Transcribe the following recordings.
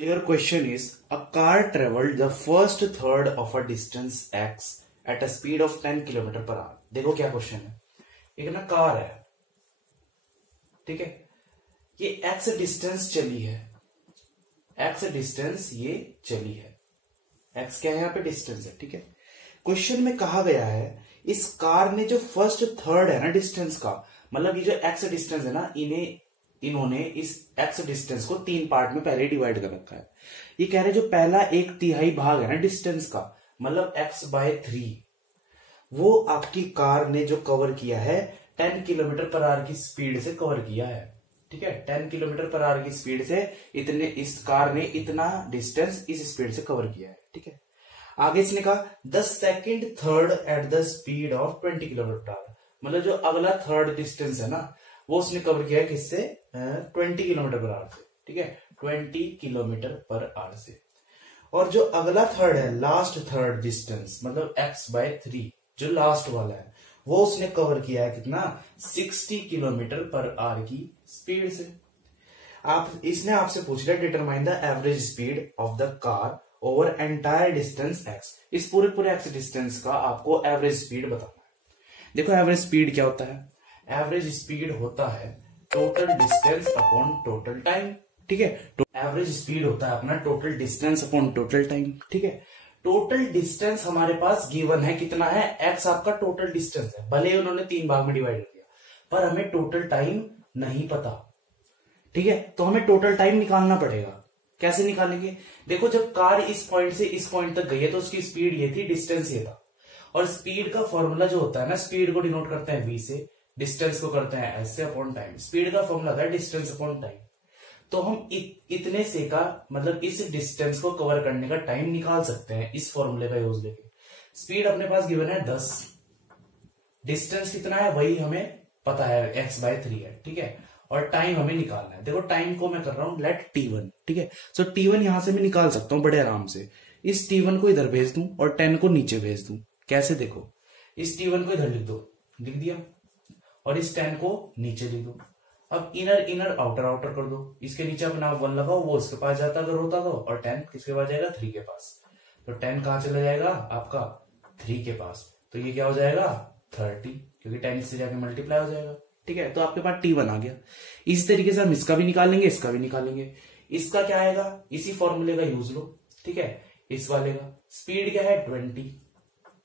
Your question is, a car traveled the first third of a distance x at a speed of 10 kilometre per hour. देखो क्या question है। एक ना car है, ठीक है, ये x डिस्टेंस चली है, x डिस्टेंस ये चली है, x क्या है यहाँ पे डिस्टेंस है, ठीक है। क्वेश्चन में कहा गया है इस कार ने जो फर्स्ट थर्ड है ना डिस्टेंस का, मतलब ये जो x डिस्टेंस है ना, इन्होंने इस x डिस्टेंस को 3 पार्ट में पहले डिवाइड कर रखा है। ये कह रहे जो पहला 1/3 भाग है ना डिस्टेंस का, मतलब x/3, वो आपकी कार ने जो कवर किया है 10 किलोमीटर पर आवर की स्पीड से कवर किया है, ठीक है। 10 किलोमीटर पर आवर की स्पीड से इस कार ने इतना डिस्टेंस इस स्पीड से कवर किया है, ठीक है। आगे इसने कहा the second third at the speed of 20 kilometre per hour, मतलब जो अगला थर्ड डिस्टेंस है ना, वो उसने कवर किया है किससे, 20 किलोमीटर पर आवर से, ठीक है, 20 किलोमीटर पर आवर से। और जो अगला थर्ड है, लास्ट थर्ड डिस्टेंस, मतलब x/3, जो लास्ट वाला है, वो उसने कवर किया है कितना, 60 किलोमीटर पर आवर की स्पीड से। इसने आपसे पूछ लिया determine the average speed of the car over entire distance x। इस पूरे x डिस्टेंस का आपको एवरेज स्पीड बताना है। देखो एवरेज स्पीड क्या होता है, एवरेज स्पीड होता है total distance upon total time, ठीक है। एवरेज स्पीड होता है अपना total distance upon total time, ठीक है। टोटल डिस्टेंस हमारे पास गिवन है कितना है, x आपका टोटल डिस्टेंस है, भले ही उन्होंने 3 भाग में डिवाइड किया, पर हमें टोटल टाइम नहीं पता, ठीक है। तो हमें टोटल टाइम निकालना पड़ेगा। कैसे निकालेंगे, देखो जब कार इस पॉइंट से इस पॉइंट तक गई है तो उसकी स्पीड ये थी, डिस्टेंस ये था, और स्पीड का फॉर्मूला जो होता है ना, स्पीड को डिनोट करते हैं v से, डिस्टेंस को करते हैं s से अपॉन टाइम। स्पीड का फॉर्मूला था डिस्टेंस अपॉन टाइम। तो हम इतने से का मतलब इस डिस्टेंस को कवर करने का टाइम निकाल सकते हैं इस फॉर्मूले का यूज लेके। स्पीड अपने पास गिवन है 10, डिस्टेंस कितना है वही हमें पता है, x/3 है, ठीक है, और टाइम हमें निकालना है। देखो टाइम को मैं कर रहा हूं लेट t1, ठीक है। सो t1 यहां से मैं निकाल सकता हूं बड़े आराम से। इस t1 को इधर भेज दूं और 10 को नीचे भेज दूं। कैसे, देखो इस t1 को इधर लिख दो, लिख दिया, और इस 10 को नीचे लिख दो। अब इनर इनर आउटर आउटर कर दो, इसके नीचे अपना 1 लगाओ, वो इसके पास जाता अगर होता तो, और 10 किसके पास जाएगा, 3 के पास। तो 10 कहां चला जाएगा आपका, 3 के पास। तो ये क्या हो जाएगा 30, क्योंकि 10 इससे जाके मल्टीप्लाई हो जाएगा, ठीक है। तो आपके पास t1 आ गया। इस तरीके से हम इसका भी निकालेंगे, इसका भी निकालेंगे। इसका क्या आएगा, इसी फॉर्मूले का यूज लो, ठीक है। इस वाले का स्पीड क्या है 20,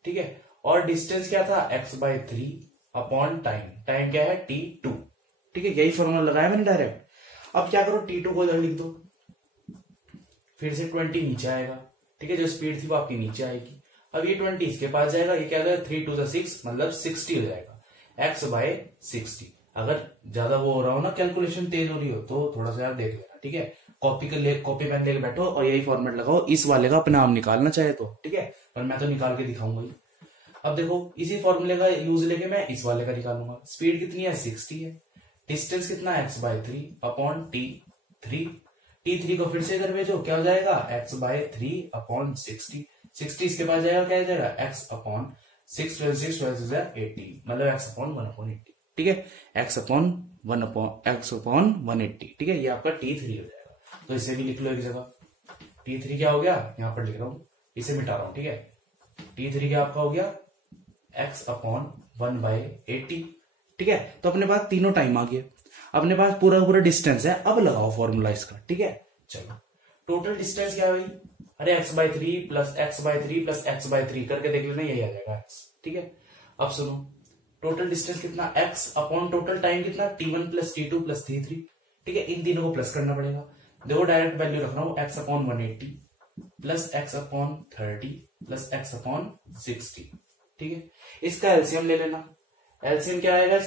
ठीक है, और डिस्टेंस क्या था x/3 अपॉन टाइम, टाइम क्या है t2, ठीक है। यही फॉर्मूला लगाया मैंने डायरेक्ट। अब क्या करो, t2 को इधर लिख दो, फिर से 20 नीचे आएगा, ठीक है, जो स्पीड थी वो आपकी नीचे आएगी। अब ये 20 इसके पास जाएगा, ये क्या जाएगा 3 2 6, मतलब 60 हो जाएगा, x/60। अगर ज्यादा वो हो रहा हो ना, कैलकुलेशन तेज हो रही हो, तो थोड़ा सा यार देख लेना, ठीक है। कॉपी पेन लेके बैठो और यही फॉर्मेट लगाओ, इस वाले का अपना नाम निकालना चाहे तो, ठीक है, पर मैं तो निकाल के दिखाऊंगा ही। अब देखो इसी फॉर्मूले का यूज लेके मैं इस वाले का निकालूंगा। स्पीड कितनी है 60 है, डिस्टेंस कितना है x/3 अपॉन t3, t3 को फिर से इधर भेजो, क्या हो जाएगा x/3 अपॉन 60, 60 इसके पास जाएगा, क्या जाएगा x अपॉन 6 12 6 12 80, मतलब x अपॉन 1/80, ठीक है, x अपॉन 1/80, ठीक है। ये आपका t3 हो जाएगा। तो इसे भी लिख लो एक जगह, t3 क्या हो गया, यहां पर लिख रहा हूं, इसे मिटा रहा हूं, ठीक है। t3 क्या आपका हो गया x अपॉन 1/80, ठीक है। तो अपने पास तीनों टाइम आ गया, अपने पास पूरा डिस्टेंस है। अब लगाओ फॉर्मूला इसका, ठीक है। चलो टोटल डिस्टेंस क्या है भाई, अरे x/3 plus x/3 plus x/3 करके देख लेना, यही आ जाएगा x, ठीक है। अब सुनो टोटल डिस्टेंस कितना, x अपॉन टोटल टाइम कितना, t1 plus t2 plus t3, ठीक है। इन तीनों को प्लस करना पड़ेगा। देखो डायरेक्ट वैल्यू रख रहा हूं, x upon 180 plus x upon 30 plus x upon 60, ठीक है। इसका एलसीएम ले लेना। एलसीएम क्या आएगा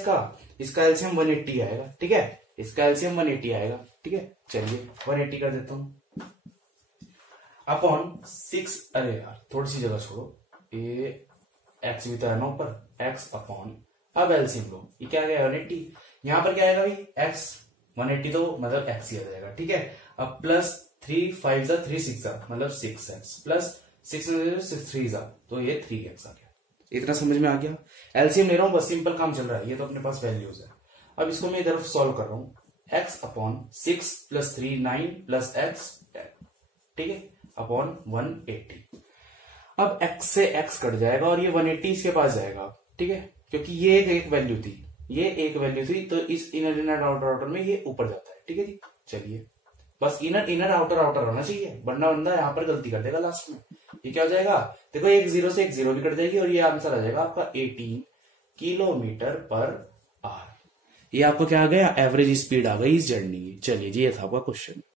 इसका एलसीएम 180 आएगा, ठीक है। इसका एलसीएम 180 आएगा, ठीक है। चलिए 180 कर देता हूं अपॉन 6, अरे यार थोड़ी सी जगह छोड़ो, ये x भी तो है ना ऊपर, x अपॉन, अब एलसीएम लो, ये क्या आ गया 180, यहां पर क्या आएगा भाई x 180, तो मतलब x ही आ जाएगा, ठीक है। अब प्लस 3 5 3 6 मतलब 6x प्लस 6 3 तो ये 3x आ गया। इतना समझ में आ गया। एलसीएम ले रहा हूं, बस सिंपल काम चल रहा है, ये तो अपने पास वैल्यूज है। अब इसको मैं इधर सॉल्व कर रहा हूं, x upon 6 plus 3 9 plus x 10, ठीक है, अपॉन 180। अब x से x कट जाएगा और ये 180 इसके पास जाएगा, ठीक है, क्योंकि ये एक वैल्यू थी, ये एक वैल्यू थी, तो इस इनर इनर आउटर आउटर में ये ऊपर जाता है, ठीक है जी। चलिए बस इनर इनर आउटर आउटर होना चाहिए, वरना बंदा यहाँ पर गलती कर देगा लास्ट में। ये क्या हो जाएगा, देखो एक जीरो से एक जीरो भी कट जाएगी और ये आंसर आ जाएगा आपका 18 किलोमीटर पर आवर। ये आपको क्या आ गया, एवरेज स्पीड आ गई इस जर्नी की। चलिए जी, ये था आपका क्वेश्चन।